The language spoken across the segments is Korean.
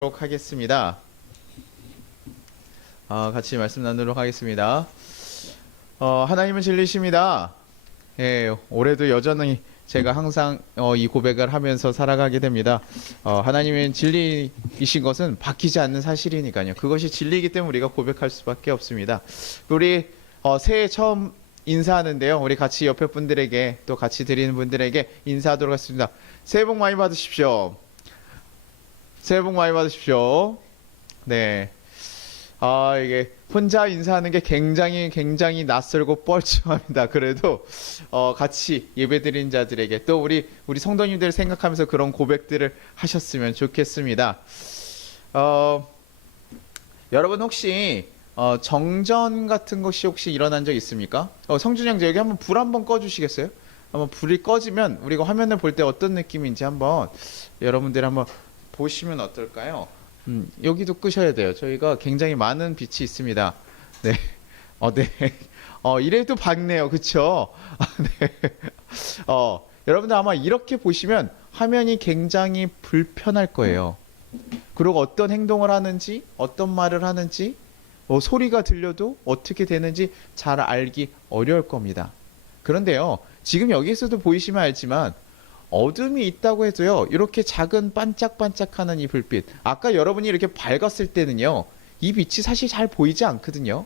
하겠습니다. 같이 말씀 나누도록 하겠습니다. 하나님은 진리십니다. 예, 올해도 여전히 제가 항상 이 고백을 하면서 살아가게 됩니다. 하나님은 진리이신 것은 바뀌지 않는 사실이니까요. 그것이 진리이기 때문에 우리가 고백할 수밖에 없습니다. 우리 새해 처음 인사하는데요. 우리 같이 옆에 분들에게 또 같이 드리는 분들에게 인사하도록 하겠습니다. 새해 복 많이 받으십시오. 새해 복 많이 받으십시오. 네. 이게 혼자 인사하는 게 굉장히 낯설고 뻘쭘합니다. 그래도 같이 예배드린 자들에게 또 우리 성도님들 생각하면서 그런 고백들을 하셨으면 좋겠습니다. 여러분 혹시 정전 같은 것이 혹시 일어난 적 있습니까? 성준이 형제 여기 한번 불 한번 꺼주시겠어요? 한번 불이 꺼지면 우리가 화면을 볼 때 어떤 느낌인지 한번 여러분들 한번 보시면 어떨까요? 여기도 끄셔야 돼요. 저희가 굉장히 많은 빛이 있습니다. 네. 네. 이래도 밝네요. 그쵸? 네. 여러분들 아마 이렇게 보시면 화면이 굉장히 불편할 거예요. 그리고 어떤 행동을 하는지, 어떤 말을 하는지, 소리가 들려도 어떻게 되는지 잘 알기 어려울 겁니다. 그런데요, 지금 여기에서도 보이시면 알지만 어둠이 있다고 해도요, 이렇게 작은 반짝반짝하는 이 불빛, 아까 여러분이 이렇게 밝았을 때는요, 이 빛이 사실 잘 보이지 않거든요.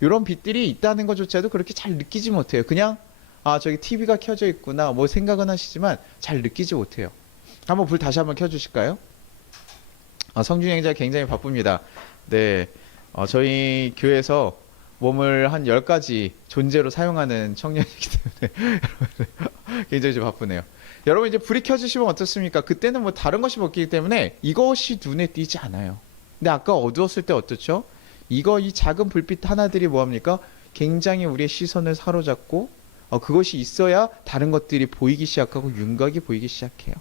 이런 빛들이 있다는 것조차도 그렇게 잘 느끼지 못해요. 그냥 저기 TV가 켜져 있구나 뭐 생각은 하시지만 잘 느끼지 못해요. 한번 불 다시 한번 켜주실까요? 성준이 형제가 굉장히 바쁩니다. 네, 저희 교회에서 몸을 한 10가지 존재로 사용하는 청년이기 때문에 굉장히 좀 바쁘네요. 여러분 이제 불이 켜지시면 어떻습니까? 그때는 뭐 다른 것이 먹기 때문에 이것이 눈에 띄지 않아요. 근데 아까 어두웠을 때 어떻죠? 이 작은 불빛 하나들이 뭐합니까? 굉장히 우리의 시선을 사로잡고 그것이 있어야 다른 것들이 보이기 시작하고 윤곽이 보이기 시작해요.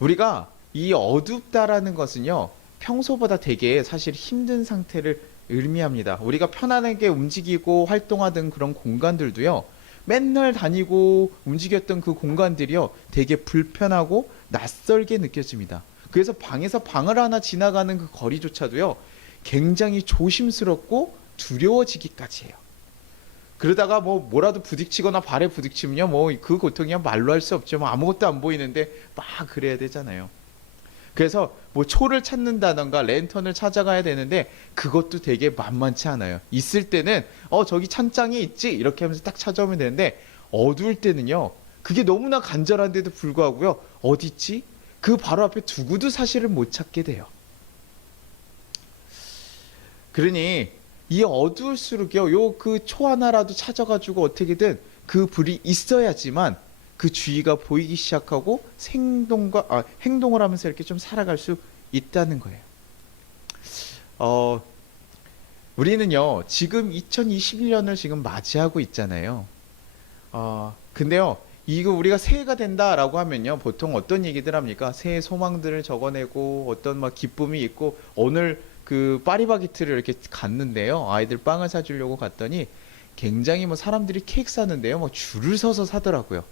우리가 이 어둡다라는 것은요, 평소보다 되게 사실 힘든 상태를 의미합니다. 우리가 편안하게 움직이고 활동하던 그런 공간들도요, 맨날 다니고 움직였던 그 공간들이요, 되게 불편하고 낯설게 느껴집니다. 그래서 방에서 방을 하나 지나가는 그 거리조차도요, 굉장히 조심스럽고 두려워지기까지 해요. 그러다가 뭐라도 부딪히거나 발에 부딪히면요, 그 고통이 말로 할 수 없죠. 아무것도 안 보이는데 막 그래야 되잖아요. 그래서 초를 찾는다던가 랜턴을 찾아가야 되는데 그것도 되게 만만치 않아요. 있을 때는 저기 찬장이 있지 이렇게 하면서 딱 찾아오면 되는데, 어두울 때는요, 그게 너무나 간절한데도 불구하고요, 어디 있지? 그 바로 앞에 두고도 사실을 못 찾게 돼요. 그러니 이 어두울수록요, 그 초 하나라도 찾아가지고 어떻게든 그 불이 있어야지만 그 주위가 보이기 시작하고 행동을 하면서 이렇게 좀 살아갈 수 있다는 거예요. 우리는요, 지금 2021년을 지금 맞이하고 있잖아요. 근데요, 이거 우리가 새해가 된다라고 하면요, 보통 어떤 얘기들 합니까? 새해 소망들을 적어내고 어떤 기쁨이 있고, 오늘 그 파리바게트를 이렇게 갔는데요, 아이들 빵을 사주려고 갔더니 굉장히 사람들이 케이크 사는데요, 줄을 서서 사더라고요.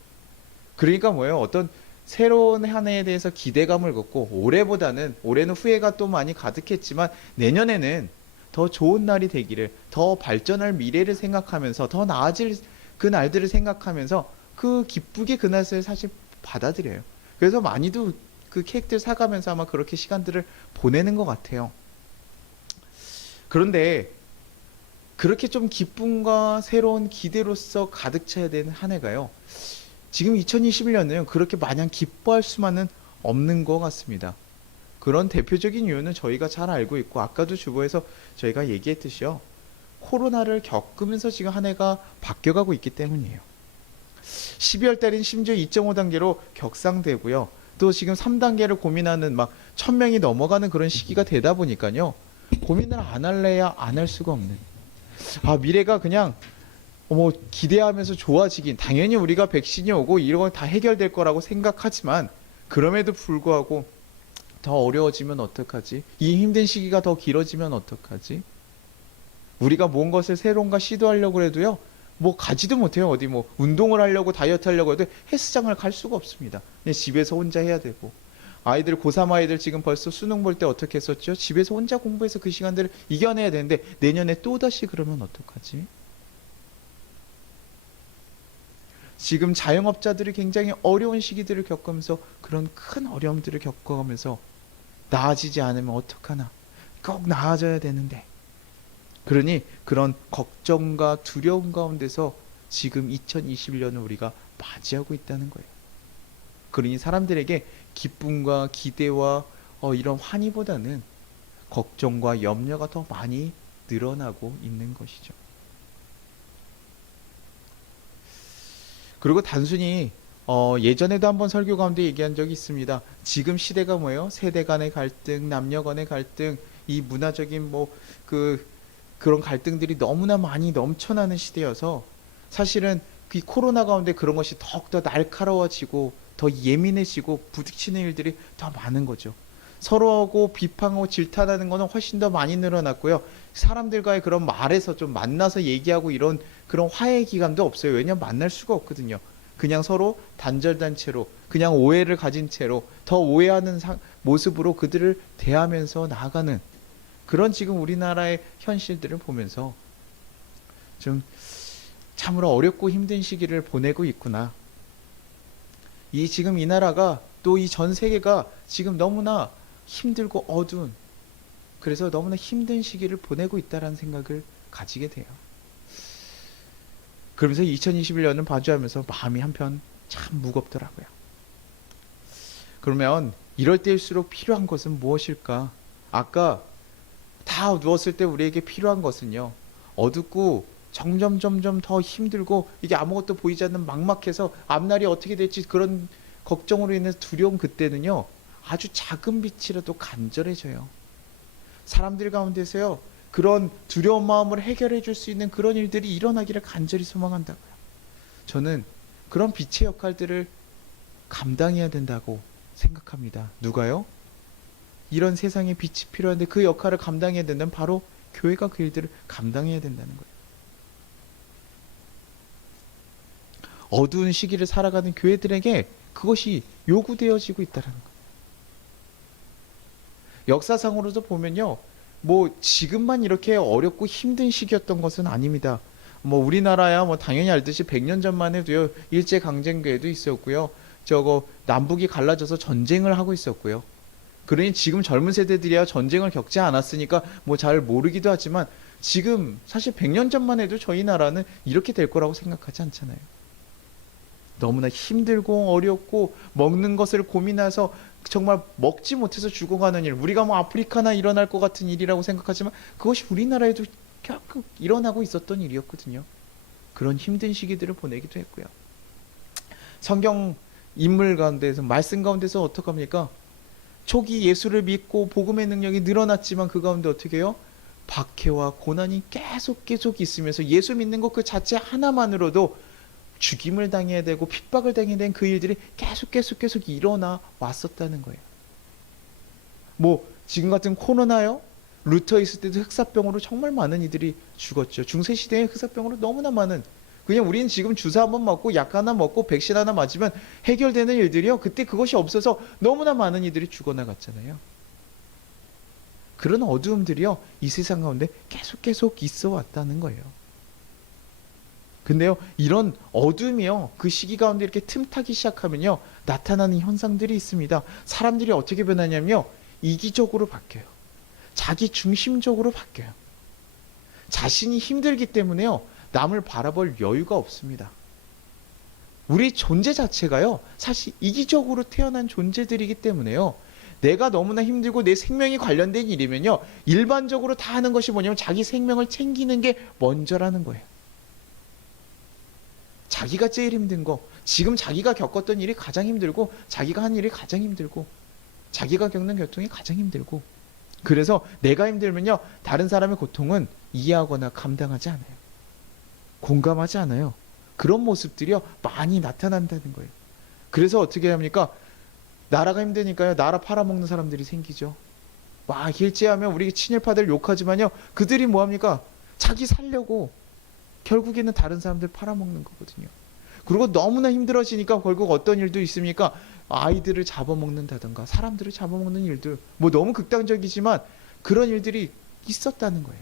그러니까 뭐예요? 어떤 새로운 한 해에 대해서 기대감을 갖고, 올해는 후회가 또 많이 가득했지만 내년에는 더 좋은 날이 되기를, 더 발전할 미래를 생각하면서, 더 나아질 그 날들을 생각하면서 그 기쁘게 그날을 사실 받아들여요. 그래서 많이도 그 케이크들 사가면서 아마 그렇게 시간들을 보내는 것 같아요. 그런데 그렇게 좀 기쁨과 새로운 기대로서 가득 차야 되는 한 해가요, 지금 2021년은 그렇게 마냥 기뻐할 수만은 없는 것 같습니다. 그런 대표적인 이유는 저희가 잘 알고 있고, 아까도 주보에서 저희가 얘기했듯이요, 코로나를 겪으면서 지금 한 해가 바뀌어가고 있기 때문이에요. 12월 달엔 심지어 2.5단계로 격상되고요, 또 지금 3단계를 고민하는 1000명이 넘어가는 그런 시기가 되다 보니까요, 고민을 안 할래야 안 할 수가 없는, 미래가 그냥 기대하면서 좋아지긴, 당연히 우리가 백신이 오고 이런 건 다 해결될 거라고 생각하지만, 그럼에도 불구하고 더 어려워지면 어떡하지? 이 힘든 시기가 더 길어지면 어떡하지? 우리가 뭔 것을 새로운 거 시도하려고 해도요, 가지도 못해요. 어디 운동을 하려고 다이어트 하려고 해도 헬스장을 갈 수가 없습니다. 그냥 집에서 혼자 해야 되고, 아이들 고3 아이들 지금 벌써 수능 볼 때 어떻게 했었죠? 집에서 혼자 공부해서 그 시간들을 이겨내야 되는데 내년에 또다시 그러면 어떡하지? 지금 자영업자들이 굉장히 어려운 시기들을 겪으면서 그런 큰 어려움들을 겪어가면서 나아지지 않으면 어떡하나? 꼭 나아져야 되는데. 그러니 그런 걱정과 두려움 가운데서 지금 2021년을 우리가 맞이하고 있다는 거예요. 그러니 사람들에게 기쁨과 기대와 이런 환희보다는 걱정과 염려가 더 많이 늘어나고 있는 것이죠. 그리고 단순히 예전에도 한번 설교 가운데 얘기한 적이 있습니다. 지금 시대가 뭐예요? 세대 간의 갈등, 남녀 간의 갈등, 이 문화적인 그런 갈등들이 너무나 많이 넘쳐나는 시대여서 사실은 이 코로나 가운데 그런 것이 더욱더 날카로워지고 더 예민해지고 부딪히는 일들이 더 많은 거죠. 서로하고 비판하고 질타하는 거는 훨씬 더 많이 늘어났고요. 사람들과의 그런 말에서 좀 만나서 얘기하고 이런 그런 화해 기간도 없어요. 왜냐하면 만날 수가 없거든요. 그냥 서로 단절된 채로 그냥 오해를 가진 채로 더 오해하는 모습으로 그들을 대하면서 나아가는 그런 지금 우리나라의 현실들을 보면서 좀 참으로 어렵고 힘든 시기를 보내고 있구나. 지금 이 나라가 또 이 전 세계가 지금 너무나 힘들고 어두운 그래서 너무나 힘든 시기를 보내고 있다는 생각을 가지게 돼요. 그러면서 2021년을 마주하면서 마음이 한편 참 무겁더라고요. 그러면 이럴 때일수록 필요한 것은 무엇일까? 아까 다 누웠을 때 우리에게 필요한 것은요. 어둡고 점점 더 힘들고 이게 아무것도 보이지 않는 막막해서 앞날이 어떻게 될지 그런 걱정으로 인해서 두려운 그때는요. 아주 작은 빛이라도 간절해져요. 사람들 가운데서요. 그런 두려운 마음을 해결해 줄 수 있는 그런 일들이 일어나기를 간절히 소망한다고요. 저는 그런 빛의 역할들을 감당해야 된다고 생각합니다. 누가요? 이런 세상에 빛이 필요한데 그 역할을 감당해야 된다면 바로 교회가 그 일들을 감당해야 된다는 거예요. 어두운 시기를 살아가는 교회들에게 그것이 요구되어지고 있다는 거예요. 역사상으로도 보면요. 뭐 지금만 이렇게 어렵고 힘든 시기였던 것은 아닙니다. 뭐 우리나라야 뭐 당연히 알듯이 100년 전만 해도요. 일제강점기에도 있었고요. 남북이 갈라져서 전쟁을 하고 있었고요. 그러니 지금 젊은 세대들이야 전쟁을 겪지 않았으니까 뭐 잘 모르기도 하지만 지금 사실 100년 전만 해도 저희 나라는 이렇게 될 거라고 생각하지 않잖아요. 너무나 힘들고 어렵고 먹는 것을 고민해서 정말 먹지 못해서 죽어가는 일, 우리가 뭐 아프리카나 일어날 것 같은 일이라고 생각하지만 그것이 우리나라에도 결국 일어나고 있었던 일이었거든요. 그런 힘든 시기들을 보내기도 했고요. 성경 인물 가운데서 말씀 가운데서 어떡합니까? 초기 예수를 믿고 복음의 능력이 늘어났지만 그 가운데 어떻게 해요? 박해와 고난이 계속 있으면서 예수 믿는 것 그 자체 하나만으로도 죽임을 당해야 되고 핍박을 당해야 되는 그 일들이 계속 일어나 왔었다는 거예요. 뭐 지금 같은 코로나요? 루터 있을 때도 흑사병으로 정말 많은 이들이 죽었죠. 중세시대에 흑사병으로 너무나 많은 그냥 우리는 지금 주사 한번 맞고 약 하나 먹고 백신 하나 맞으면 해결되는 일들이요. 그때 그것이 없어서 너무나 많은 이들이 죽어나갔잖아요. 그런 어두움들이요. 이 세상 가운데 계속 있어 왔다는 거예요. 근데요, 이런 어둠이요, 그 시기 가운데 이렇게 틈타기 시작하면요, 나타나는 현상들이 있습니다. 사람들이 어떻게 변하냐면요, 이기적으로 바뀌어요. 자기 중심적으로 바뀌어요. 자신이 힘들기 때문에요, 남을 바라볼 여유가 없습니다. 우리 존재 자체가요, 사실 이기적으로 태어난 존재들이기 때문에요, 내가 너무나 힘들고 내 생명이 관련된 일이면요, 일반적으로 다 하는 것이 뭐냐면 자기 생명을 챙기는 게 먼저라는 거예요. 자기가 제일 힘든 거, 지금 자기가 겪었던 일이 가장 힘들고 자기가 한 일이 가장 힘들고 자기가 겪는 고통이 가장 힘들고 그래서 내가 힘들면요 다른 사람의 고통은 이해하거나 감당하지 않아요. 공감하지 않아요. 그런 모습들이요 많이 나타난다는 거예요. 그래서 어떻게 합니까? 나라가 힘드니까요 나라 팔아먹는 사람들이 생기죠. 막 일제하면 우리 친일파들 욕하지만요 그들이 뭐합니까? 자기 살려고 결국에는 다른 사람들 팔아먹는 거거든요. 그리고 너무나 힘들어지니까 결국 어떤 일도 있습니까? 아이들을 잡아먹는다든가 사람들을 잡아먹는 일들, 뭐 너무 극단적이지만 그런 일들이 있었다는 거예요.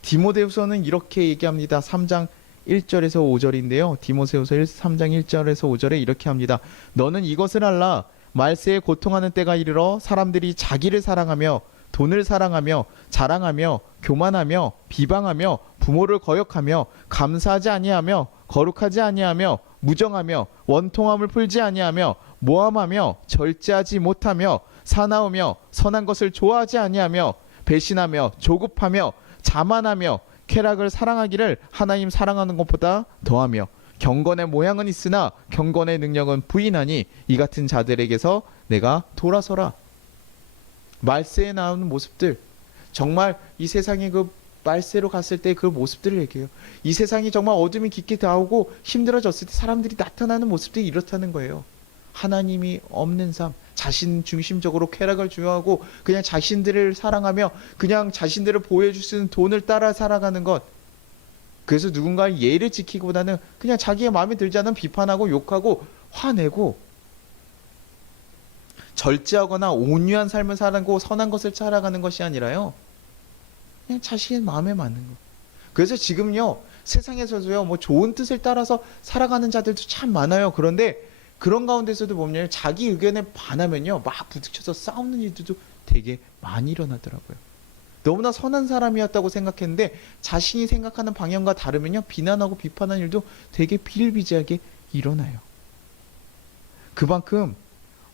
디모데후서는 이렇게 얘기합니다. 3장 1절에서 5절인데요. 디모데후서 3장 1절에서 5절에 이렇게 합니다. 너는 이것을 알라. 말세에 고통하는 때가 이르러 사람들이 자기를 사랑하며 돈을 사랑하며 자랑하며 교만하며 비방하며 부모를 거역하며 감사하지 아니하며 거룩하지 아니하며 무정하며 원통함을 풀지 아니하며 모함하며 절제하지 못하며 사나우며 선한 것을 좋아하지 아니하며 배신하며 조급하며 자만하며 쾌락을 사랑하기를 하나님 사랑하는 것보다 더하며 경건의 모양은 있으나 경건의 능력은 부인하니 이 같은 자들에게서 내가 돌아서라. 말세에 나오는 모습들, 정말 이 세상의 그 말세로 갔을 때 그 모습들을 얘기해요. 이 세상이 정말 어둠이 깊게 나오고 힘들어졌을 때 사람들이 나타나는 모습들이 이렇다는 거예요. 하나님이 없는 삶, 자신 중심적으로 쾌락을 중요하고 그냥 자신들을 사랑하며 그냥 자신들을 보여줄 수 있는 돈을 따라 살아가는 것. 그래서 누군가의 예의를 지키기보다는 그냥 자기의 마음에 들지 않으면 비판하고 욕하고 화내고 절제하거나 온유한 삶을 살고 선한 것을 살아가는 것이 아니라요. 그냥 자신의 마음에 맞는 거. 그래서 지금요, 세상에서도요, 뭐 좋은 뜻을 따라서 살아가는 자들도 참 많아요. 그런데 그런 가운데서도 보면 자기 의견에 반하면요, 막 부딪혀서 싸우는 일들도 되게 많이 일어나더라고요. 너무나 선한 사람이었다고 생각했는데 자신이 생각하는 방향과 다르면요, 비난하고 비판하는 일도 되게 비일비재하게 일어나요. 그만큼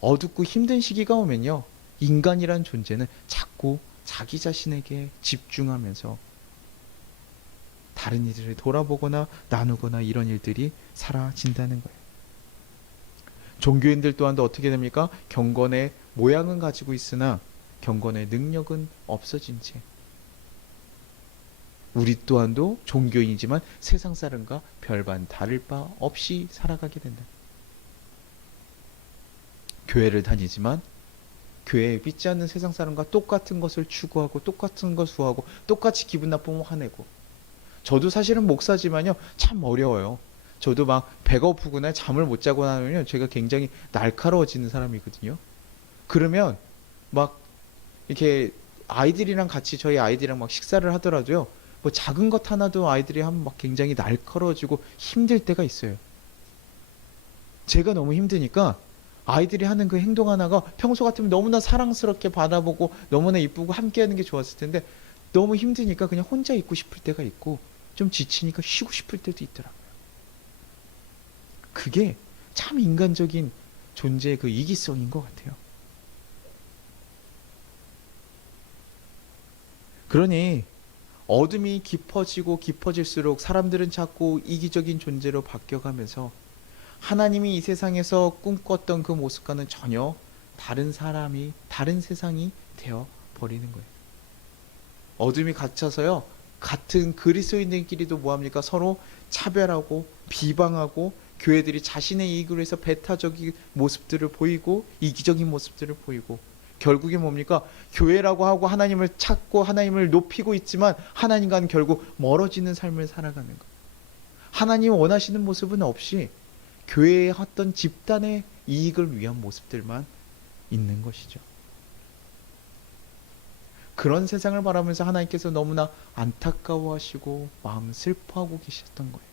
어둡고 힘든 시기가 오면요, 인간이란 존재는 자꾸 자기 자신에게 집중하면서 다른 이들을 돌아보거나 나누거나 이런 일들이 사라진다는 거예요. 종교인들 또한도 어떻게 됩니까? 경건의 모양은 가지고 있으나 경건의 능력은 없어진 채 우리 또한도 종교인이지만 세상 사람과 별반 다를 바 없이 살아가게 된다. 교회를 다니지만 교회에 믿지 않는 세상 사람과 똑같은 것을 추구하고 똑같은 걸 수호하고 똑같이 기분 나쁘면 화내고. 저도 사실은 목사지만요, 참 어려워요. 저도 막 배고프거나 잠을 못 자고 나면요, 제가 굉장히 날카로워지는 사람이거든요. 그러면 막 이렇게 아이들이랑 같이 저희 아이들이랑 막 식사를 하더라도요, 뭐 작은 것 하나도 아이들이 하면 막 굉장히 날카로워지고 힘들 때가 있어요. 제가 너무 힘드니까 아이들이 하는 그 행동 하나가 평소 같으면 너무나 사랑스럽게 바라보고 너무나 이쁘고 함께 하는 게 좋았을 텐데 너무 힘드니까 그냥 혼자 있고 싶을 때가 있고 좀 지치니까 쉬고 싶을 때도 있더라고요. 그게 참 인간적인 존재의 그 이기성인 것 같아요. 그러니 어둠이 깊어지고 깊어질수록 사람들은 자꾸 이기적인 존재로 바뀌어가면서 하나님이 이 세상에서 꿈꿨던 그 모습과는 전혀 다른 사람이, 다른 세상이 되어 버리는 거예요. 어둠이 갇혀서요, 같은 그리스도인들끼리도 뭐합니까? 서로 차별하고 비방하고 교회들이 자신의 이익을 위해서 배타적인 모습들을 보이고 이기적인 모습들을 보이고 결국에 뭡니까? 교회라고 하고 하나님을 찾고 하나님을 높이고 있지만 하나님과는 결국 멀어지는 삶을 살아가는 것. 하나님 원하시는 모습은 없이 교회의 어떤 집단의 이익을 위한 모습들만 있는 것이죠. 그런 세상을 바라면서 하나님께서 너무나 안타까워하시고 마음 슬퍼하고 계셨던 거예요.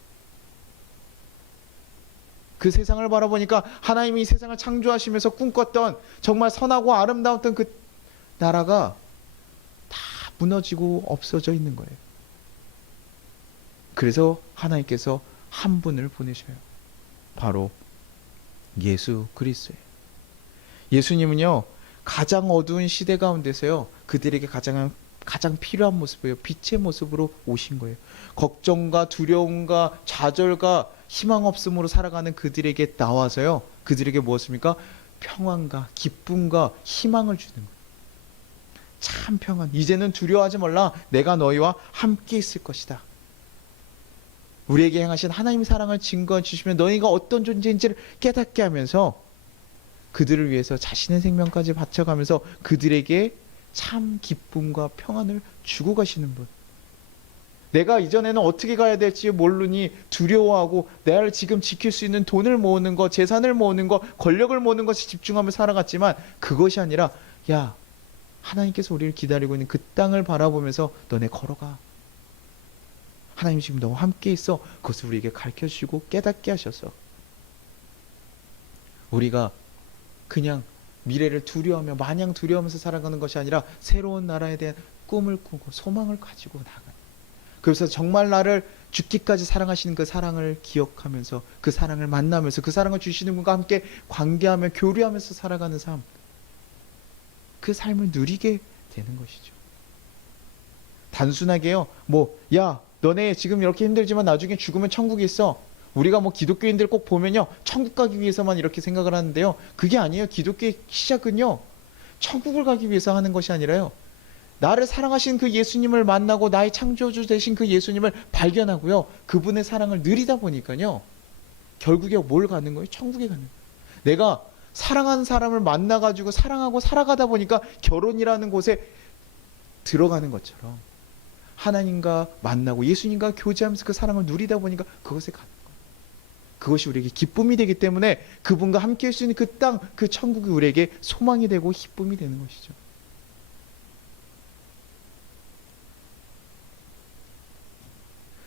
그 세상을 바라보니까 하나님이 이 세상을 창조하시면서 꿈꿨던 정말 선하고 아름다웠던 그 나라가 다 무너지고 없어져 있는 거예요. 그래서 하나님께서 한 분을 보내셔요. 바로 예수 그리스도예요. 예수님은요, 가장 어두운 시대 가운데서요, 그들에게 가장 필요한 모습이에요. 빛의 모습으로 오신 거예요. 걱정과 두려움과 좌절과 희망 없음으로 살아가는 그들에게 나와서요, 그들에게 무엇입니까? 평안과 기쁨과 희망을 주는 거예요. 참 평안. 이제는 두려워하지 말라. 내가 너희와 함께 있을 것이다. 우리에게 행하신 하나님의 사랑을 증거해 주시면 너희가 어떤 존재인지를 깨닫게 하면서 그들을 위해서 자신의 생명까지 바쳐가면서 그들에게 참 기쁨과 평안을 주고 가시는 분. 내가 이전에는 어떻게 가야 될지 모르니 두려워하고 나를 지금 지킬 수 있는 돈을 모으는 것, 재산을 모으는 것, 권력을 모으는 것에 집중하며 살아갔지만 그것이 아니라 야, 하나님께서 우리를 기다리고 있는 그 땅을 바라보면서 너네 걸어가. 하나님 지금 너와 함께 있어. 그것을 우리에게 가르쳐주시고 깨닫게 하셔서 우리가 그냥 미래를 두려워하며 마냥 두려워하면서 살아가는 것이 아니라 새로운 나라에 대한 꿈을 꾸고 소망을 가지고 나가는. 그래서 정말 나를 죽기까지 사랑하시는 그 사랑을 기억하면서 그 사랑을 만나면서 그 사랑을 주시는 분과 함께 관계하며 교류하면서 살아가는 삶, 그 삶을 누리게 되는 것이죠. 단순하게요, 야, 너네 지금 이렇게 힘들지만 나중에 죽으면 천국이 있어. 우리가 기독교인들 꼭 보면요, 천국 가기 위해서만 이렇게 생각을 하는데요, 그게 아니에요. 기독교의 시작은요, 천국을 가기 위해서 하는 것이 아니라요, 나를 사랑하신 그 예수님을 만나고 나의 창조주 되신 그 예수님을 발견하고요, 그분의 사랑을 누리다 보니까요, 결국에 뭘 가는 거예요? 천국에 가는 거예요. 내가 사랑하는 사람을 만나가지고 사랑하고 살아가다 보니까 결혼이라는 곳에 들어가는 것처럼 하나님과 만나고 예수님과 교제하면서 그 사랑을 누리다 보니까 그것에 가는 거예요. 그것이 우리에게 기쁨이 되기 때문에 그분과 함께 할 수 있는 그 땅, 그 천국이 우리에게 소망이 되고 기쁨이 되는 것이죠.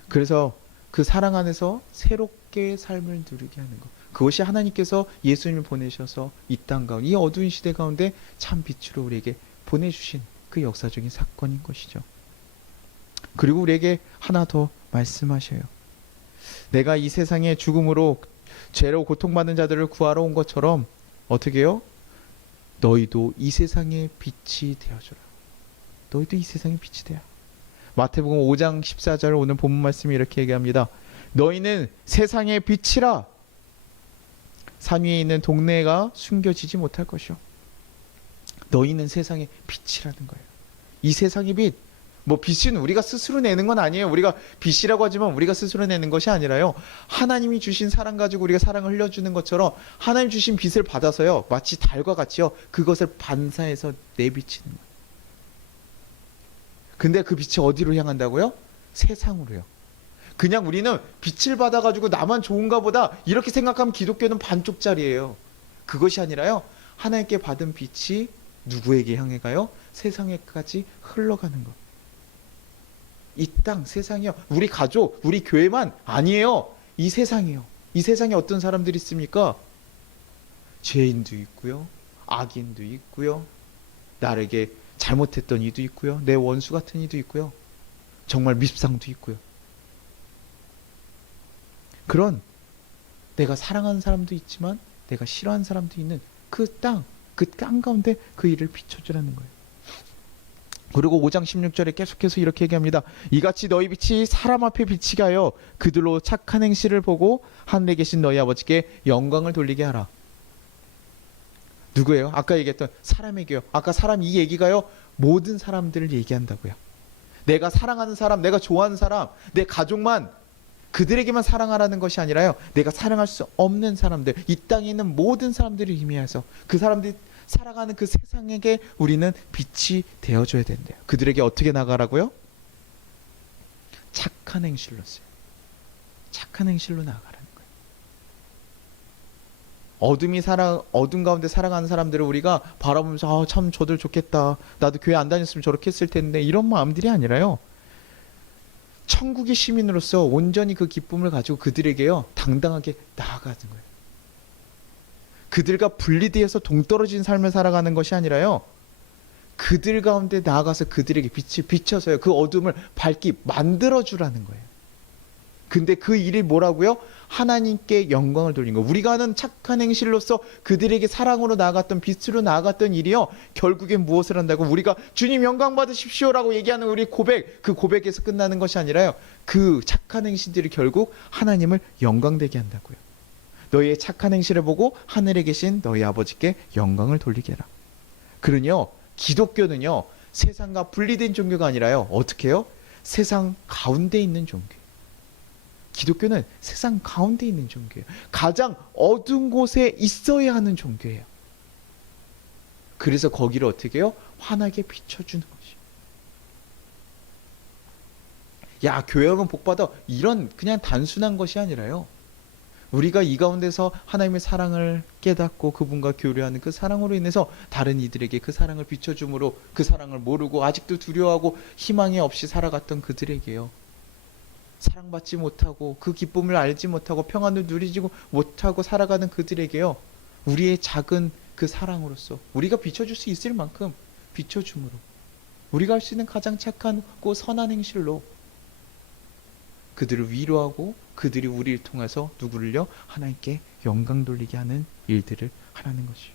그래서 그 사랑 안에서 새롭게 삶을 누리게 하는 것, 그것이 하나님께서 예수님을 보내셔서 이 땅 가운데, 이 어두운 시대 가운데 참 빛으로 우리에게 보내주신 그 역사적인 사건인 것이죠. 그리고 우리에게 하나 더 말씀하셔요. 내가 이 세상에 죽음으로 죄로 고통받는 자들을 구하러 온 것처럼 어떻게 해요? 너희도 이 세상의 빛이 되어주라. 너희도 이 세상의 빛이 되어. 마태복음 5장 14절 오늘 본문 말씀이 이렇게 얘기합니다. 너희는 세상의 빛이라. 산 위에 있는 동네가 숨겨지지 못할 것이요. 너희는 세상의 빛이라는 거예요. 이 세상의 빛. 빛은 우리가 스스로 내는 건 아니에요. 우리가 빛이라고 하지만 우리가 스스로 내는 것이 아니라요, 하나님이 주신 사랑 가지고 우리가 사랑을 흘려주는 것처럼 하나님 주신 빛을 받아서요, 마치 달과 같이요, 그것을 반사해서 내비치는 거예요. 근데 그 빛이 어디로 향한다고요? 세상으로요. 그냥 우리는 빛을 받아가지고 나만 좋은가 보다 이렇게 생각하면 기독교는 반쪽짜리예요. 그것이 아니라요, 하나님께 받은 빛이 누구에게 향해 가요? 세상에까지 흘러가는 것. 이 땅, 세상이요, 우리 가족, 우리 교회만 아니에요. 이 세상이요. 이 세상에 어떤 사람들이 있습니까? 죄인도 있고요, 악인도 있고요, 나에게 잘못했던 이도 있고요, 내 원수 같은 이도 있고요, 정말 밉상도 있고요. 그런 내가 사랑하는 사람도 있지만 내가 싫어하는 사람도 있는 그 땅 가운데 그 일을 비춰주라는 거예요. 그리고 5장 16절에 계속해서 이렇게 얘기합니다. 이같이 너희 빛이 사람 앞에 비치게 하여 그들로 착한 행실을 보고 하늘에 계신 너희 아버지께 영광을 돌리게 하라. 누구예요? 아까 얘기했던 사람에게요. 아까 사람 이 얘기가요, 모든 사람들을 얘기한다고요. 내가 사랑하는 사람, 내가 좋아하는 사람, 내 가족만, 그들에게만 사랑하라는 것이 아니라요, 내가 사랑할 수 없는 사람들, 이 땅에 있는 모든 사람들을 의미해서 그 사람들이 살아가는 그 세상에게 우리는 빛이 되어줘야 된대요. 그들에게 어떻게 나가라고요? 착한 행실로서요. 착한 행실로 나가라는 거예요. 어둠 가운데 살아가는 사람들을 우리가 바라보면서 참 저들 좋겠다, 나도 교회 안 다녔으면 저렇게 했을 텐데, 이런 마음들이 아니라요, 천국의 시민으로서 온전히 그 기쁨을 가지고 그들에게요, 당당하게 나아가는 거예요. 그들과 분리되어서 동떨어진 삶을 살아가는 것이 아니라요, 그들 가운데 나아가서 그들에게 빛을 비춰서요, 그 어둠을 밝게 만들어주라는 거예요. 근데 그 일이 뭐라고요? 하나님께 영광을 돌린 거. 우리가 하는 착한 행실로서 그들에게 사랑으로 나아갔던, 빛으로 나아갔던 일이요, 결국엔 무엇을 한다고? 우리가 주님 영광 받으십시오라고 얘기하는 우리 고백, 그 고백에서 끝나는 것이 아니라요, 그 착한 행실들이 결국 하나님을 영광되게 한다고요. 너희의 착한 행실을 보고 하늘에 계신 너희 아버지께 영광을 돌리게 해라. 그러니요, 기독교는요, 세상과 분리된 종교가 아니라요, 어떻게 해요? 세상 가운데 있는 종교예요. 기독교는 세상 가운데 있는 종교예요. 가장 어두운 곳에 있어야 하는 종교예요. 그래서 거기를 어떻게 해요? 환하게 비춰주는 것이에요. 야, 교회하면 복받아. 이런 그냥 단순한 것이 아니라요. 우리가 이 가운데서 하나님의 사랑을 깨닫고 그분과 교류하는 그 사랑으로 인해서 다른 이들에게 그 사랑을 비춰줌으로 그 사랑을 모르고 아직도 두려워하고 희망이 없이 살아갔던 그들에게요. 사랑받지 못하고 그 기쁨을 알지 못하고 평안을 누리지 못하고 살아가는 그들에게요. 우리의 작은 그 사랑으로서 우리가 비춰줄 수 있을 만큼 비춰줌으로 우리가 할 수 있는 가장 착하고 선한 행실로 그들을 위로하고 그들이 우리를 통해서 누구를요? 하나님께 영광 돌리게 하는 일들을 하라는 것이요.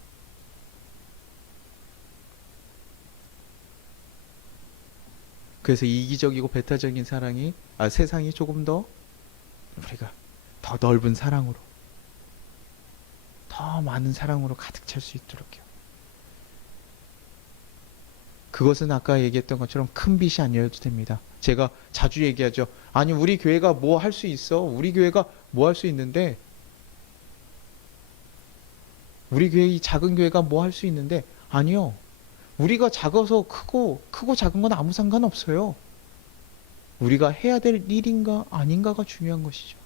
그래서 이기적이고 배타적인 세상이 조금 더 우리가 더 넓은 사랑으로 더 많은 사랑으로 가득 찰 수 있도록요. 그것은 아까 얘기했던 것처럼 큰 빛이 아니어도 됩니다. 제가 자주 얘기하죠. 아니, 우리 교회가 뭐 할 수 있어? 우리 교회가 뭐 할 수 있는데? 우리 교회, 이 작은 교회가 뭐 할 수 있는데? 아니요. 우리가 작아서 크고 작은 건 아무 상관없어요. 우리가 해야 될 일인가 아닌가가 중요한 것이죠.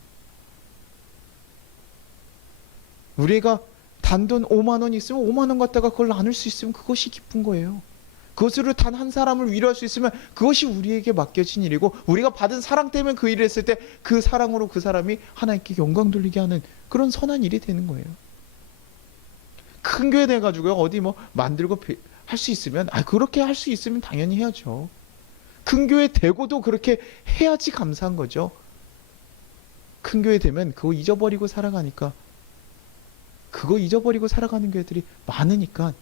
우리가 단돈 5만 원 있으면 5만 원 갖다가 그걸 나눌 수 있으면 그것이 기쁜 거예요. 그것으로 단 한 사람을 위로할 수 있으면 그것이 우리에게 맡겨진 일이고 우리가 받은 사랑 때문에 그 일을 했을 때 그 사랑으로 그 사람이 하나님께 영광 돌리게 하는 그런 선한 일이 되는 거예요. 큰 교회 돼가지고요. 어디 뭐 만들고 할 수 있으면 그렇게 할 수 있으면 당연히 해야죠. 큰 교회 되고도 그렇게 해야지 감사한 거죠. 큰 교회 되면 그거 잊어버리고 살아가니까 그거 잊어버리고 살아가는 교회들이 많으니까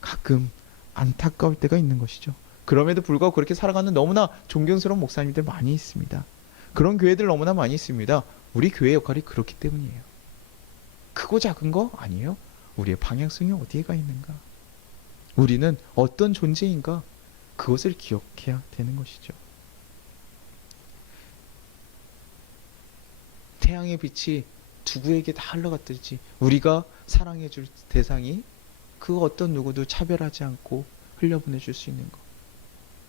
가끔 안타까울 때가 있는 것이죠. 그럼에도 불구하고 그렇게 살아가는 너무나 존경스러운 목사님들 많이 있습니다. 그런 교회들 너무나 많이 있습니다. 우리 교회 역할이 그렇기 때문이에요. 크고 작은 거 아니에요. 우리의 방향성이 어디에 가 있는가? 우리는 어떤 존재인가? 그것을 기억해야 되는 것이죠. 태양의 빛이 누구에게 다 흘러갔듯이 우리가 사랑해줄 대상이 그 어떤 누구도 차별하지 않고 흘려보내줄 수 있는 것.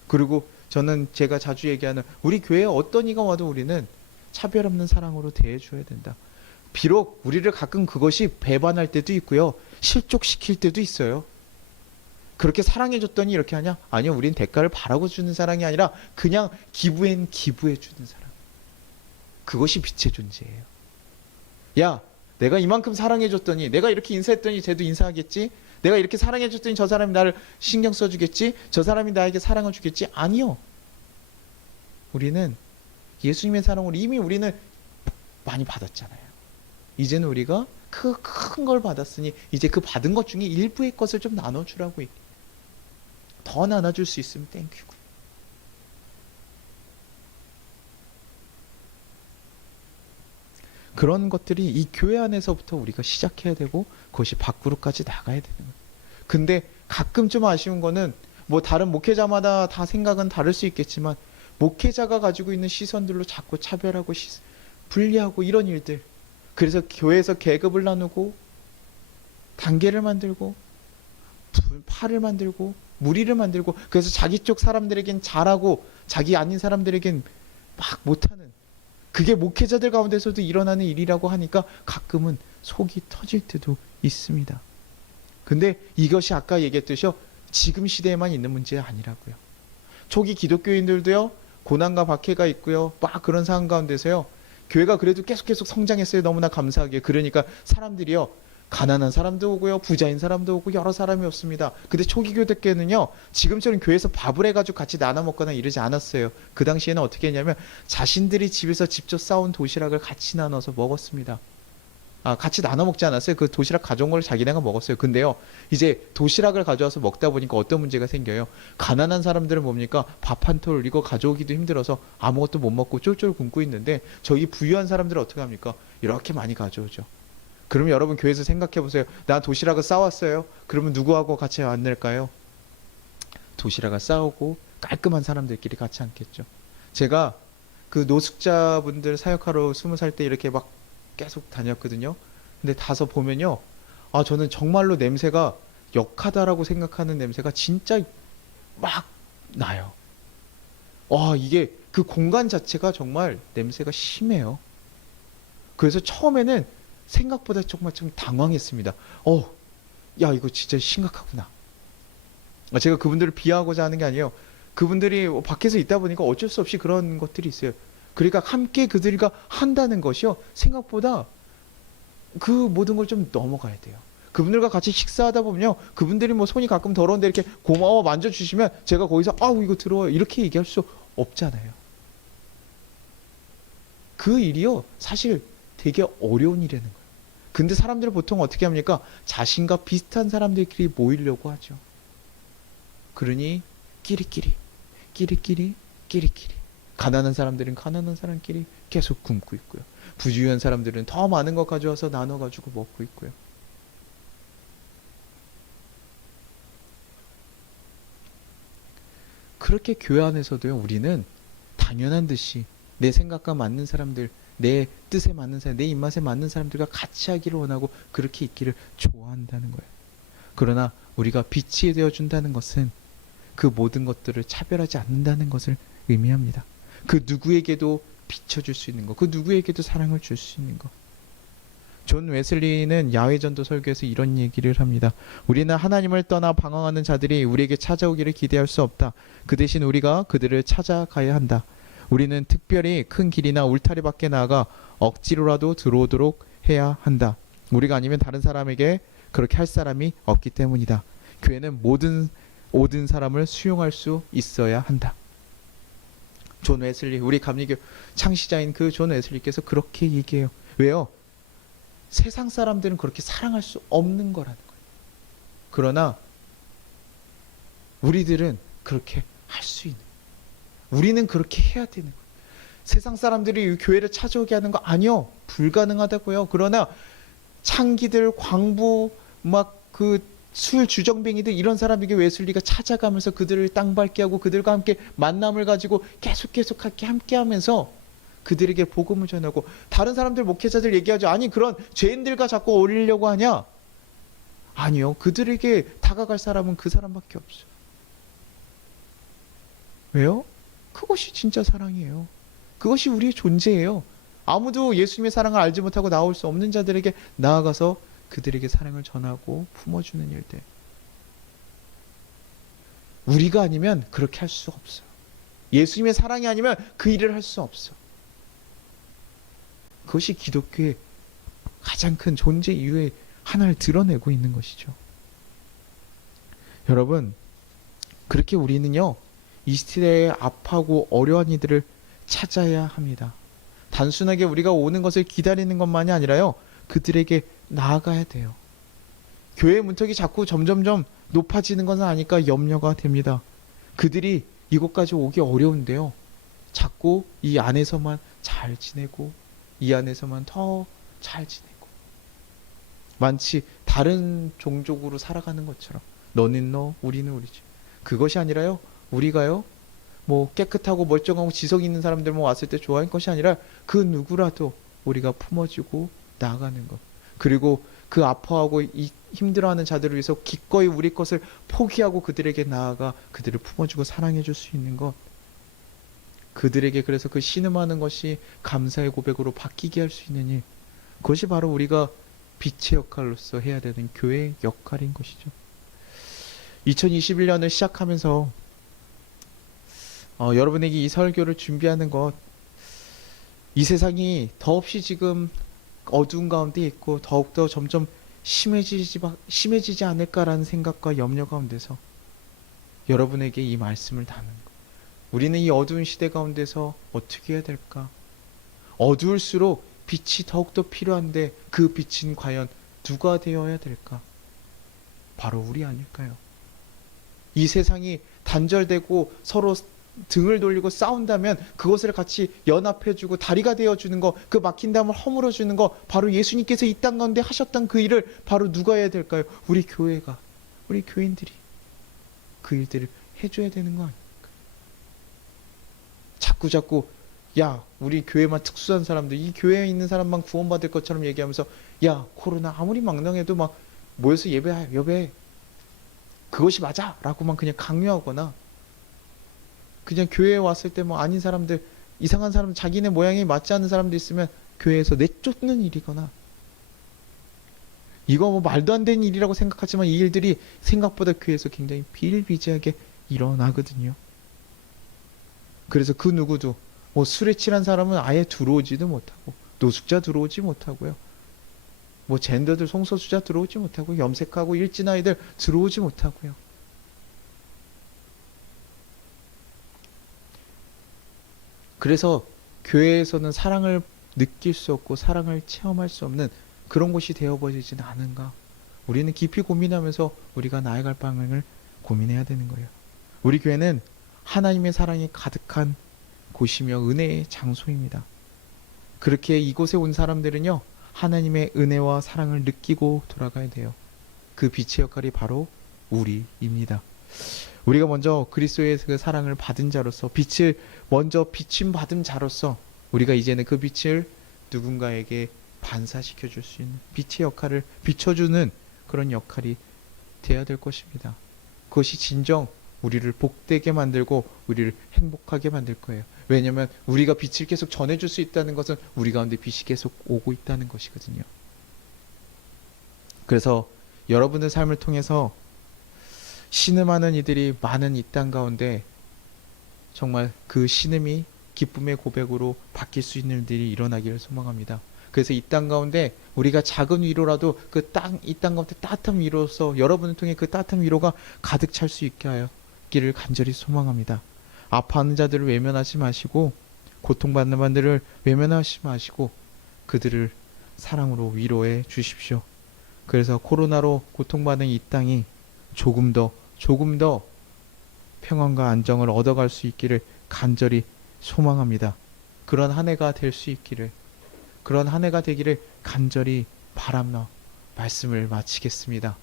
그리고 저는 제가 자주 얘기하는 우리 교회에 어떤 이가 와도 우리는 차별 없는 사랑으로 대해줘야 된다. 비록 우리를 가끔 그것이 배반할 때도 있고요. 실족시킬 때도 있어요. 그렇게 사랑해줬더니 이렇게 하냐? 아니요. 우린 대가를 바라고 주는 사랑이 아니라 그냥 기부해주는 사랑. 그것이 빛의 존재예요. 야, 내가 이만큼 사랑해줬더니 내가 이렇게 인사했더니 쟤도 인사하겠지? 내가 이렇게 사랑해줬더니 저 사람이 나를 신경 써주겠지? 저 사람이 나에게 사랑을 주겠지? 아니요. 우리는 예수님의 사랑을 이미 우리는 많이 받았잖아요. 이제는 우리가 그 큰 걸 받았으니 이제 그 받은 것 중에 일부의 것을 좀 나눠주라고. 더 나눠줄 수 있으면 땡큐고. 그런 것들이 이 교회 안에서부터 우리가 시작해야 되고 그것이 밖으로까지 나가야 되는 거예요. 근데 가끔 좀 아쉬운 거는 뭐 다른 목회자마다 다 생각은 다를 수 있겠지만 목회자가 가지고 있는 시선들로 자꾸 차별하고 분리하고 이런 일들. 그래서 교회에서 계급을 나누고 단계를 만들고 파를 만들고 무리를 만들고 그래서 자기 쪽 사람들에겐 잘하고 자기 아닌 사람들에겐 막 못하는 그게 목회자들 가운데서도 일어나는 일이라고 하니까 가끔은 속이 터질 때도 있습니다. 근데 이것이 아까 얘기했듯이요. 지금 시대에만 있는 문제가 아니라고요. 초기 기독교인들도요. 고난과 박해가 있고요. 막 그런 상황 가운데서요. 교회가 그래도 계속 성장했어요. 너무나 감사하게. 그러니까 사람들이요. 가난한 사람도 오고요. 부자인 사람도 오고 여러 사람이 없습니다. 근데 초기 교대께는요. 지금처럼 교회에서 밥을 해가지고 같이 나눠 먹거나 이러지 않았어요. 그 당시에는 어떻게 했냐면 자신들이 집에서 직접 싸온 도시락을 같이 나눠서 먹었습니다. 같이 나눠 먹지 않았어요. 그 도시락 가져온 걸 자기네가 먹었어요. 근데요. 이제 도시락을 가져와서 먹다 보니까 어떤 문제가 생겨요. 가난한 사람들은 뭡니까? 밥 한 톨 이거 가져오기도 힘들어서 아무것도 못 먹고 쫄쫄 굶고 있는데 저희 부유한 사람들은 어떻게 합니까? 이렇게 많이 가져오죠. 그러면 여러분 교회에서 생각해 보세요. 나 도시락을 싸왔어요. 그러면 누구하고 같이 안 낼까요? 도시락을 싸오고 깔끔한 사람들끼리 같이 앉겠죠. 제가 그 노숙자분들 사역하러 20살 때 이렇게 막 계속 다녔거든요. 근데 가서 보면요. 저는 정말로 냄새가 역하다라고 생각하는 냄새가 진짜 막 나요. 와, 이게 그 공간 자체가 정말 냄새가 심해요. 그래서 처음에는 생각보다 정말 좀 당황했습니다. 야, 이거 진짜 심각하구나. 제가 그분들을 비하하고자 하는 게 아니에요. 그분들이 밖에서 있다 보니까 어쩔 수 없이 그런 것들이 있어요. 그러니까 함께 그들과 한다는 것이요. 생각보다 그 모든 걸 좀 넘어가야 돼요. 그분들과 같이 식사하다 보면요. 그분들이 뭐 손이 가끔 더러운데 이렇게 고마워 만져주시면 제가 거기서 아우 이거 더러워요. 이렇게 얘기할 수 없잖아요. 그 일이요. 사실 되게 어려운 일이라는 거예요. 근데 사람들은 보통 어떻게 합니까? 자신과 비슷한 사람들끼리 모이려고 하죠. 그러니 끼리끼리, 끼리끼리, 끼리끼리. 가난한 사람들은 가난한 사람끼리 계속 굶고 있고요. 부유한 사람들은 더 많은 것 가져와서 나눠가지고 먹고 있고요. 그렇게 교회 안에서도요, 우리는 당연한 듯이 내 생각과 맞는 사람들, 내 뜻에 맞는 사람, 내 입맛에 맞는 사람들과 같이 하기를 원하고 그렇게 있기를 좋아한다는 거예요. 그러나 우리가 빛이 되어준다는 것은 그 모든 것들을 차별하지 않는다는 것을 의미합니다. 그 누구에게도 비춰줄 수 있는 것, 그 누구에게도 사랑을 줄 수 있는 것. 존 웨슬리는 야외전도 설교에서 이런 얘기를 합니다. 우리는 하나님을 떠나 방황하는 자들이 우리에게 찾아오기를 기대할 수 없다. 그 대신 우리가 그들을 찾아가야 한다. 우리는 특별히 큰 길이나 울타리 밖에 나아가 억지로라도 들어오도록 해야 한다. 우리가 아니면 다른 사람에게 그렇게 할 사람이 없기 때문이다. 교회는 모든 사람을 수용할 수 있어야 한다. 존 웨슬리, 우리 감리교 창시자인 그 존 웨슬리께서 그렇게 얘기해요. 왜요? 세상 사람들은 그렇게 사랑할 수 없는 거라는 거예요. 그러나 우리들은 그렇게 할 수 있는 거예요. 우리는 그렇게 해야 되는 거예요. 세상 사람들이 이 교회를 찾아오게 하는 거 아니요. 불가능하다고요. 그러나 창기들, 광부, 막 그 술 주정뱅이들 이런 사람에게 웨슬리가 찾아가면서 그들을 땅밟게 하고 그들과 함께 만남을 가지고 계속 함께 하면서 그들에게 복음을 전하고 다른 사람들 목회자들 얘기하죠. 아니 그런 죄인들과 자꾸 어울리려고 하냐? 아니요. 그들에게 다가갈 사람은 그 사람밖에 없어요. 왜요? 그것이 진짜 사랑이에요. 그것이 우리의 존재예요. 아무도 예수님의 사랑을 알지 못하고 나올 수 없는 자들에게 나아가서 그들에게 사랑을 전하고 품어주는 일들. 우리가 아니면 그렇게 할 수 없어요. 예수님의 사랑이 아니면 그 일을 할 수 없어. 그것이 기독교의 가장 큰 존재 이유의 하나를 드러내고 있는 것이죠. 여러분, 그렇게 우리는요, 이 시대에 아파하고 어려운 이들을 찾아야 합니다. 단순하게 우리가 오는 것을 기다리는 것만이 아니라요, 그들에게 나아가야 돼요. 교회 문턱이 자꾸 점점점 높아지는 것은 아니까 염려가 됩니다. 그들이 이곳까지 오기 어려운데요. 자꾸 이 안에서만 잘 지내고 이 안에서만 더 잘 지내고 마치 다른 종족으로 살아가는 것처럼 너는 너, 우리는 우리지. 그것이 아니라요. 우리가요. 뭐 깨끗하고 멀쩡하고 지성 있는 사람들만 왔을 때 좋아할 것이 아니라 그 누구라도 우리가 품어주고 나아가는 것. 그리고 그 아파하고 힘들어하는 자들을 위해서 기꺼이 우리 것을 포기하고 그들에게 나아가 그들을 품어주고 사랑해줄 수 있는 것. 그들에게 그래서 그 신음하는 것이 감사의 고백으로 바뀌게 할 수 있는 일. 그것이 바로 우리가 빛의 역할로서 해야 되는 교회의 역할인 것이죠. 2021년을 시작하면서 여러분에게 이 설교를 준비하는 것, 이 세상이 더없이 지금 어두운 가운데 있고 더욱더 점점 심해지지 않을까라는 생각과 염려 가운데서 여러분에게 이 말씀을 담은 것. 우리는 이 어두운 시대 가운데서 어떻게 해야 될까? 어두울수록 빛이 더욱더 필요한데 그 빛은 과연 누가 되어야 될까? 바로 우리 아닐까요? 이 세상이 단절되고 서로 등을 돌리고 싸운다면 그것을 같이 연합해주고 다리가 되어주는 거, 그 막힌 담을 허물어주는 거, 바로 예수님께서 이 땅 가운데 하셨던 그 일을 바로 누가 해야 될까요? 우리 교회가, 우리 교인들이 그 일들을 해줘야 되는 거 아닙니까? 자꾸 야, 우리 교회만 특수한 사람들, 이 교회에 있는 사람만 구원받을 것처럼 얘기하면서 야, 코로나 아무리 망령해도 막 모여서 예배 그것이 맞아 라고만 그냥 강요하거나 그냥 교회에 왔을 때 뭐 아닌 사람들, 이상한 사람, 자기네 모양이 맞지 않는 사람들 있으면 교회에서 내쫓는 일이거나, 이거 뭐 말도 안 되는 일이라고 생각하지만 이 일들이 생각보다 교회에서 굉장히 비일비재하게 일어나거든요. 그래서 그 누구도 뭐 술에 취한 사람은 아예 들어오지도 못하고, 노숙자 들어오지 못하고요, 뭐 젠더들, 성소수자 들어오지 못하고, 염색하고 일진 아이들 들어오지 못하고요. 그래서 교회에서는 사랑을 느낄 수 없고 사랑을 체험할 수 없는 그런 곳이 되어버리지는 않은가. 우리는 깊이 고민하면서 우리가 나아갈 방향을 고민해야 되는 거예요. 우리 교회는 하나님의 사랑이 가득한 곳이며 은혜의 장소입니다. 그렇게 이곳에 온 사람들은요, 하나님의 은혜와 사랑을 느끼고 돌아가야 돼요. 그 빛의 역할이 바로 우리입니다. 우리가 먼저 그리스도의 그 사랑을 받은 자로서, 빛을 먼저 비침 받은 자로서, 우리가 이제는 그 빛을 누군가에게 반사시켜 줄 수 있는 빛의 역할을 비춰주는 그런 역할이 되어야 될 것입니다. 그것이 진정 우리를 복되게 만들고 우리를 행복하게 만들 거예요. 왜냐하면 우리가 빛을 계속 전해줄 수 있다는 것은 우리 가운데 빛이 계속 오고 있다는 것이거든요. 그래서 여러분의 삶을 통해서 신음하는 이들이 많은 이 땅 가운데 정말 그 신음이 기쁨의 고백으로 바뀔 수 있는 일들이 일어나기를 소망합니다. 그래서 이 땅 가운데 우리가 작은 위로라도 이 땅 가운데 따뜻한 위로로서 여러분을 통해 그 따뜻한 위로가 가득 찰 수 있게 하기를 간절히 소망합니다. 아파하는 자들을 외면하지 마시고, 고통받는 자들을 외면하지 마시고 그들을 사랑으로 위로해 주십시오. 그래서 코로나로 고통받는 이 땅이 조금 더 평안과 안정을 얻어갈 수 있기를 간절히 소망합니다. 그런 한 해가 될 수 있기를, 그런 한 해가 되기를 간절히 바라며 말씀을 마치겠습니다.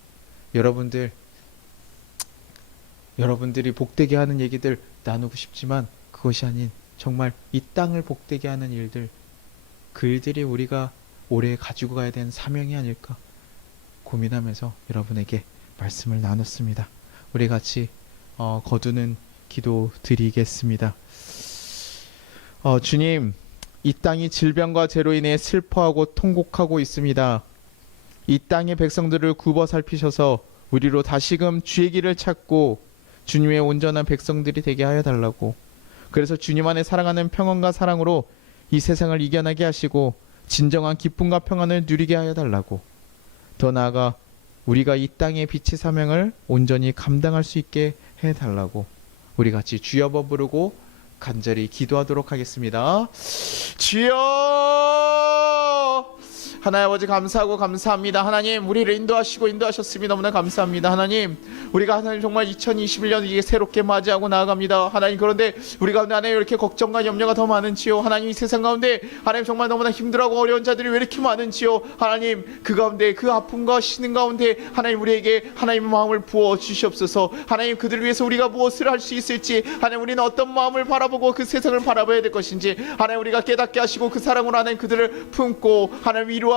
여러분들이 복되게 하는 얘기들 나누고 싶지만 그것이 아닌 정말 이 땅을 복되게 하는 일들, 그 일들이 우리가 올해 가지고 가야 되는 사명이 아닐까 고민하면서 여러분에게 말씀을 나눴습니다. 우리 같이 거두는 기도 드리겠습니다. 주님, 이 땅이 질병과 죄로 인해 슬퍼하고 통곡하고 있습니다. 이 땅의 백성들을 굽어 살피셔서 우리로 다시금 주의 길을 찾고 주님의 온전한 백성들이 되게 하여 달라고. 그래서 주님 안에 사랑하는 평안과 사랑으로 이 세상을 이겨나게 하시고 진정한 기쁨과 평안을 누리게 하여 달라고. 더 나아가 우리가 이 땅의 빛의 사명을 온전히 감당할 수 있게 해달라고. 우리 같이 주여 부르고 간절히 기도하도록 하겠습니다. 주여! 하나님 아버지 감사하고 감사합니다. 하나님, 우리를 인도하시고 인도하셨습니다. 너무나 감사합니다. 하나님, 우리가 하나님 정말 2021년 이게 새롭게 맞이하고 나아갑니다. 하나님, 그런데 우리 가운데 하나님 이렇게 걱정과 염려가 더 많은지요. 하나님, 이 세상 가운데 하나님 정말 너무나 힘들어하고 어려운 자들이 왜 이렇게 많은지요. 하나님, 그 가운데 그 아픔과 신음 가운데 하나님 우리에게 하나님의 마음을 부어 주시옵소서. 하나님, 그들을 위해서 우리가 무엇을 할 수 있을지, 하나님 우리는 어떤 마음을 바라보고 그 세상을 바라봐야 될 것인지 하나님 우리가 깨닫게 하시고 그 사랑으로 하나님 그들을 품고 하나님 위로하고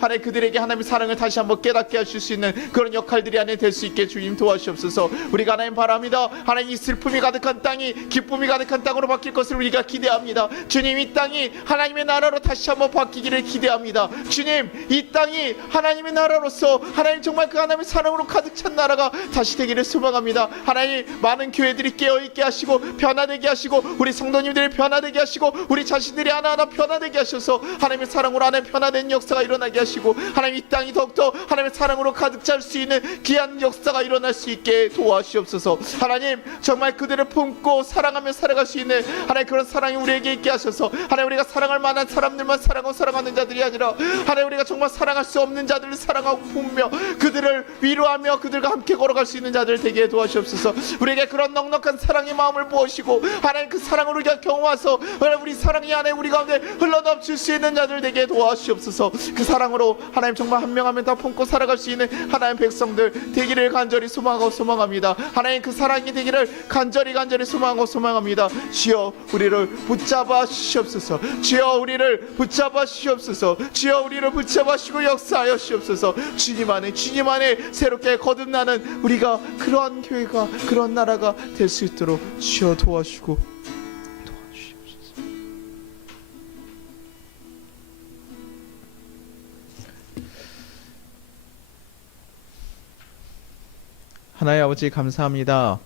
하나님 그들에게 하나님의 사랑을 다시 한번 깨닫게 하실 수 있는 그런 역할들이 안에 될 수 있게 주님 도와주옵소서. 우리가 하나님 바랍니다. 하나님, 이 슬픔이 가득한 땅이 기쁨이 가득한 땅으로 바뀔 것을 우리가 기대합니다. 주님, 이 땅이 하나님의 나라로 다시 한번 바뀌기를 기대합니다. 주님, 이 땅이 하나님의 나라로서 하나님 정말 그 하나님의 사랑으로 가득 찬 나라가 다시 되기를 소망합니다. 하나님, 많은 교회들이 깨어있게 하시고 변화되게 하시고 우리 성도님들이 변화되게 하시고 우리 자신들이 하나하나 변화되게 하셔서 하나님의 사랑으로 하나님 변화된 역사가 일어나게 하시고 하나님, 이 땅이 더욱더 하나님의 사랑으로 가득 찰 수 있는 귀한 역사가 일어날 수 있게 도와주옵소서. 하나님, 정말 그들을 품고 사랑하며 살아갈 수 있는 하나님 그런 사랑이 우리에게 있게 하셔서 하나님, 우리가 사랑할 만한 사람들만 사랑하고 사랑하는 자들이 아니라 하나님, 우리가 정말 사랑할 수 없는 자들을 사랑하고 품며 그들을 위로하며 그들과 함께 걸어갈 수 있는 자들 되게 도와주옵소서. 우리에게 그런 넉넉한 사랑의 마음을 부으시고 하나님, 그 사랑을 우리가 경험해서 우리 사랑이 안에 우리 가운데 흘러넘칠 수 있는 자들 되게 도와주옵소서. 그 사랑으로 하나님 정말 한 명 한 명 다 품고 살아갈 수 있는 하나님 백성들 되기를 간절히 소망하고 소망합니다. 하나님 그 사랑이 되기를 간절히 소망하고 소망합니다. 주여 우리를 붙잡아 주시옵소서. 주여 우리를 붙잡아 주시옵소서. 주여 우리를 붙잡아 주시고 역사하여 주시옵소서. 주님 안에 새롭게 거듭나는 우리가 그러한 교회가 그런 나라가 될 수 있도록 주여 도와주시고 도와주시옵소서. 하나님 아버지 감사합니다.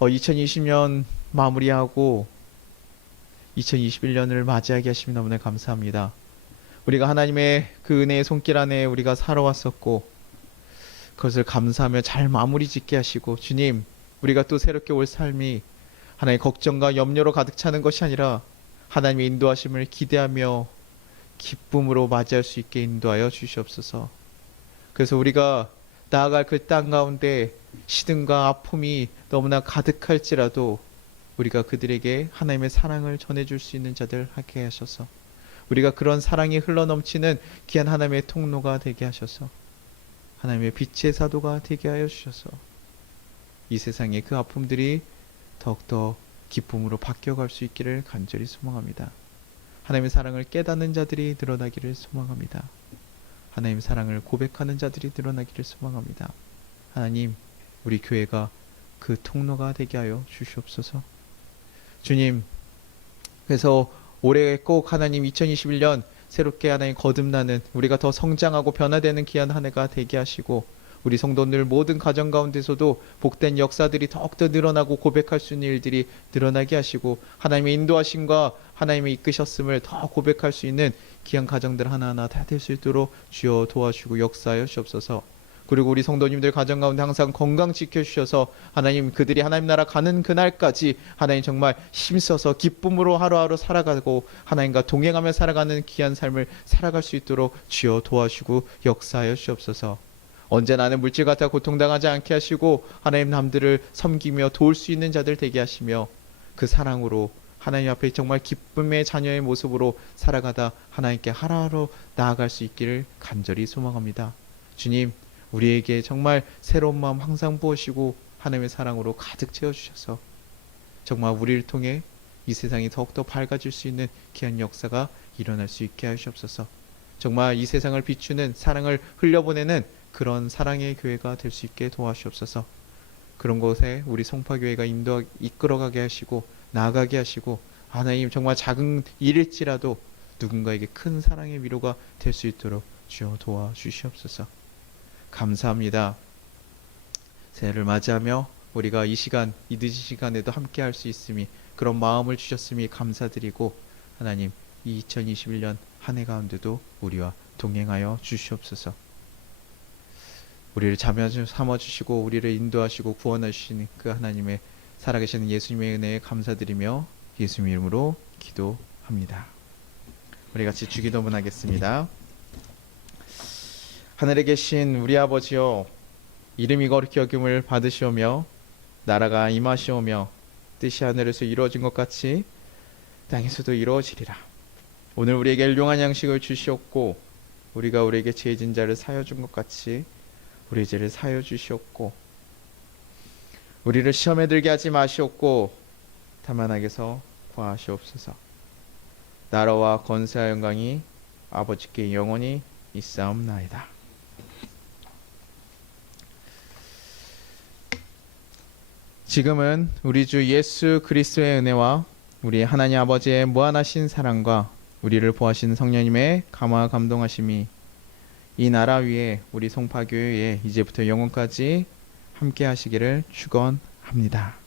2020년 마무리하고 2021년을 맞이하게 하시면 너무나 감사합니다. 우리가 하나님의 그 은혜의 손길 안에 우리가 살아왔었고 그것을 감사하며 잘 마무리 짓게 하시고, 주님 우리가 또 새롭게 올 삶이 하나님의 걱정과 염려로 가득 차는 것이 아니라 하나님의 인도하심을 기대하며 기쁨으로 맞이할 수 있게 인도하여 주시옵소서. 그래서 우리가 나아갈 그 땅 가운데 시든과 아픔이 너무나 가득할지라도 우리가 그들에게 하나님의 사랑을 전해줄 수 있는 자들 하게 하셔서 우리가 그런 사랑이 흘러넘치는 귀한 하나님의 통로가 되게 하셔서 하나님의 빛의 사도가 되게 하여 주셔서 이 세상의 그 아픔들이 더욱더 기쁨으로 바뀌어갈 수 있기를 간절히 소망합니다. 하나님의 사랑을 깨닫는 자들이 늘어나기를 소망합니다. 하나님의 사랑을 고백하는 자들이 늘어나기를 소망합니다. 하나님 우리 교회가 그 통로가 되게 하여 주시옵소서. 주님 그래서 올해 꼭 하나님 2021년 새롭게 하나님 거듭나는 우리가 더 성장하고 변화되는 귀한 한 해가 되게 하시고 우리 성도들 모든 가정 가운데서도 복된 역사들이 더욱더 늘어나고 고백할 수 있는 일들이 늘어나게 하시고 하나님의 인도하심과 하나님의 이끄셨음을 더 고백할 수 있는 귀한 가정들 하나하나 다 될 수 있도록 주여 도와주시고 역사하여 주옵소서. 그리고 우리 성도님들 가정 가운데 항상 건강 지켜주셔서 하나님 그들이 하나님 나라 가는 그날까지 하나님 정말 힘써서 기쁨으로 하루하루 살아가고 하나님과 동행하며 살아가는 귀한 삶을 살아갈 수 있도록 주여 도와주시고 역사하여 주옵소서. 언제나 나는 물질 같아 고통당하지 않게 하시고 하나님 남들을 섬기며 도울 수 있는 자들 되게 하시며 그 사랑으로 하나님 앞에 정말 기쁨의 자녀의 모습으로 살아가다 하나님께 하루하루 나아갈 수 있기를 간절히 소망합니다. 주님 우리에게 정말 새로운 마음 항상 부으시고 하나님의 사랑으로 가득 채워주셔서 정말 우리를 통해 이 세상이 더욱더 밝아질 수 있는 귀한 역사가 일어날 수 있게 하시옵소서. 정말 이 세상을 비추는 사랑을 흘려보내는 그런 사랑의 교회가 될 수 있게 도와주옵소서. 그런 곳에 우리 송파교회가 이끌어가게 하시고 나아가게 하시고 하나님 정말 작은 일일지라도 누군가에게 큰 사랑의 위로가 될 수 있도록 주여 도와주시옵소서. 감사합니다. 새해를 맞이하며 우리가 이 시간, 이 늦은 시간에도 함께 할 수 있음이 그런 마음을 주셨음이 감사드리고 하나님 이 2021년 한 해 가운데도 우리와 동행하여 주시옵소서. 우리를 삼아주시고 우리를 인도하시고 구원하시는 그 하나님의 살아계시는 예수님의 은혜에 감사드리며 예수님 이름으로 기도합니다. 우리 같이 주기도문 하겠습니다. 하늘에 계신 우리 아버지여, 이름이 거룩히 여김을 받으시오며 나라가 임하시오며 뜻이 하늘에서 이루어진 것 같이 땅에서도 이루어지리라. 오늘 우리에게 일용할 양식을 주시옵고 우리가 우리에게 죄진 자를 사하여 준 것 같이 우리의 죄를 사하여 주시옵고 우리를 시험에 들게 하지 마시옵고 다만 악에서 구하시옵소서. 나라와 권세와 영광이 아버지께 영원히 있사옵나이다. 지금은 우리 주 예수 그리스도의 은혜와 우리 하나님 아버지의 무한하신 사랑과 우리를 보호하신 성령님의 감화 감동하심이 이 나라 위에 우리 송파교회에 이제부터 영원까지 함께 하시기를 축원합니다.